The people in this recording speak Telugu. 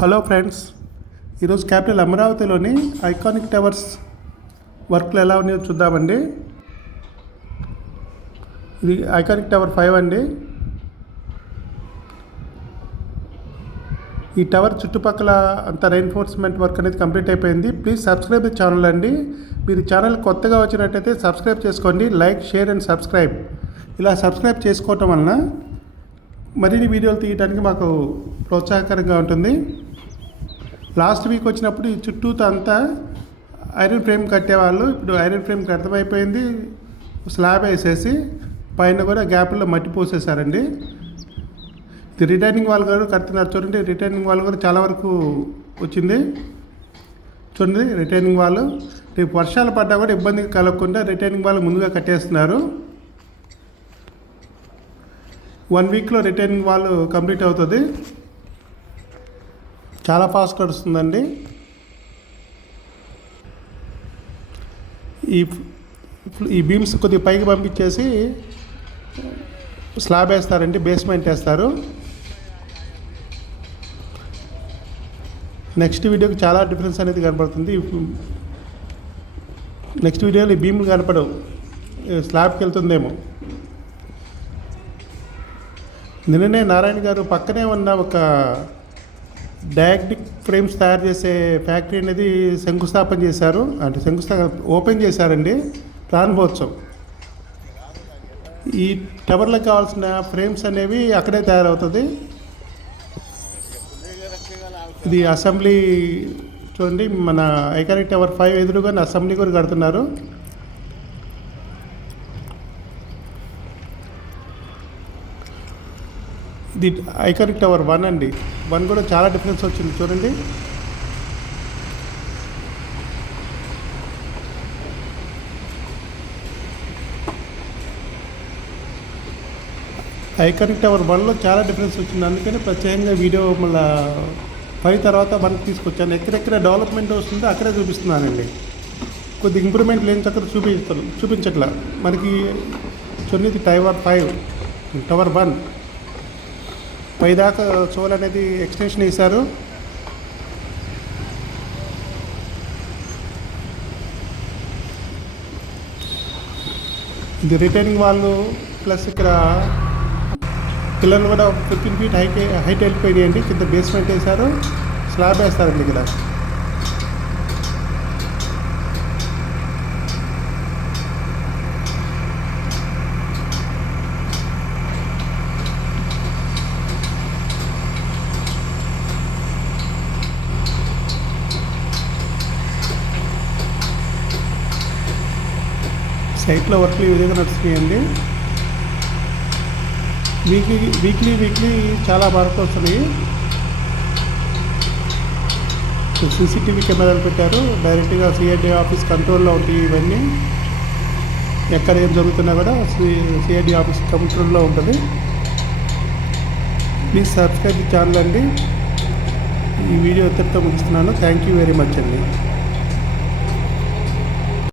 హలో ఫ్రెండ్స్ ఈరోజు క్యాపిటల్ అమరావతిలోని ఐకానిక్ టవర్స్ వర్క్లు ఎలా ఉన్నాయో చూద్దామండి. ఇది ఐకానిక్ టవర్ ఫైవ్ అండి. ఈ టవర్ చుట్టుపక్కల అంత రెయిన్ఫోర్స్మెంట్ వర్క్ అనేది కంప్లీట్ అయిపోయింది. ప్లీజ్ సబ్స్క్రైబ్ ది ఛానల్ అండి. మీరు ఛానల్ కొత్తగా వచ్చినట్టయితే సబ్స్క్రైబ్ చేసుకోండి లైక్ షేర్ అండ్ సబ్స్క్రైబ్ ఇలా సబ్స్క్రైబ్ చేసుకోవటం వలన మరిన్ని వీడియోలు తీయడానికి మాకు ప్రోత్సాహకరంగా ఉంటుంది. లాస్ట్ వీక్ వచ్చినప్పుడు ఈ చుట్టూతో అంతా ఐరన్ ఫ్రేమ్ కట్టేవాళ్ళు. ఇప్పుడు ఐరన్ ఫ్రేమ్కి అర్థమైపోయింది. స్లాబ్ వేసేసి పైన కూడా గ్యాప్లో మట్టి పోసేసారండి ఇది రిటైనింగ్ వాళ్ళు కూడా కడుతున్నారు చూడండి. రిటైనింగ్ వాళ్ళు కూడా చాలా వరకు వచ్చింది. చూడండి రిటైనింగ్ వాళ్ళు రేపు వర్షాలు పడ్డా కూడా ఇబ్బంది కలగకుండా రిటైనింగ్ వాళ్ళు ముందుగా కట్టేస్తున్నారు. వన్ వీక్లో రిటైనింగ్ వాళ్ళు కంప్లీట్ అవుతుంది. చాలా ఫాస్ట్ నడుస్తుందండి. ఈ ఈ బీమ్స్ కొద్దిగా పైకి పంపించేసి స్లాబ్ వేస్తారండి బేస్మెంట్ వేస్తారు. నెక్స్ట్ వీడియోకి చాలా డిఫరెన్స్ అనేది కనపడుతుంది నెక్స్ట్ వీడియోలో ఈ బీమ్లు కనపడవు. స్లాబ్కి వెళ్తుందేమో. నిన్ననే నారాయణ గారు పక్కనే ఉన్న ఒక డయాగ్నిక్ ఫ్రేమ్స్ తయారు చేసే ఫ్యాక్టరీ అనేది శంకుస్థాపన చేశారు. అంటే శంకుస్థాపన ఓపెన్ చేశారండి. ప్రారంభోత్సవం ఈ టవర్లకు కావాల్సిన ఫ్రేమ్స్ అనేవి అక్కడే తయారవుతుంది. ఇది అసెంబ్లీ చూడండి మన ఐకానిక్ టవర్ ఫైవ్ ఎదురుగానే అసెంబ్లీ కూడా కడుతున్నారు. ఇది ఐకానిక్ టవర్ వన్ అండి. వన్ కూడా చాలా డిఫరెన్స్ వచ్చింది. చూడండి. ఐకానిక్ టవర్ వన్లో చాలా డిఫరెన్స్ వచ్చింది. అందుకని ప్రత్యేకంగా వీడియో మళ్ళీ ఫైవ్ తర్వాత వన్కి తీసుకొచ్చాను. ఎక్కడెక్కడ డెవలప్మెంట్ వస్తుందో అక్కడే చూపిస్తున్నానండి. కొద్ది ఇంప్రూవ్మెంట్ లేని చక్కర చూపిస్తాను. చూపించట్లా. మనకి చూడండి టైవర్ ఫైవ్. Tower one. పైదాకా చోల్ అనేది ఎక్స్టెన్షన్ ఇస్తారు ఇది రిటైనింగ్ వాళ్ళు ప్లస్ ఇక్కడ పిల్లలు కూడా ఫిఫ్టీన్ ఫీట్ హైట్ హైట్ వెళ్ళిపోయినాయండి కింద బేస్మెంట్ వేశారు. స్లాబ్ వేస్తారండి ఇక్కడ. సైట్లో వర్క్లు ఈ విధంగా నడుస్తున్నాయండి. వీక్లీ వీక్లీ వీక్లీ చాలా వర్క్ వస్తున్నాయి. సీసీటీవీ కెమెరాలు పెట్టారు. డైరెక్ట్గా సిఐడి ఆఫీస్ కంట్రోల్లో ఉంటాయి ఇవన్నీ. ఎక్కడ ఏం జరుగుతున్నా కూడా సిఐడి ఆఫీస్ కంట్రోల్లో ఉంటుంది. ప్లీజ్ సబ్స్క్రైబ్ ఛానల్ అండి. ఈ వీడియో ఎంతటితో ముగిస్తున్నాను. థ్యాంక్ యూ వెరీ మచ్ అండి.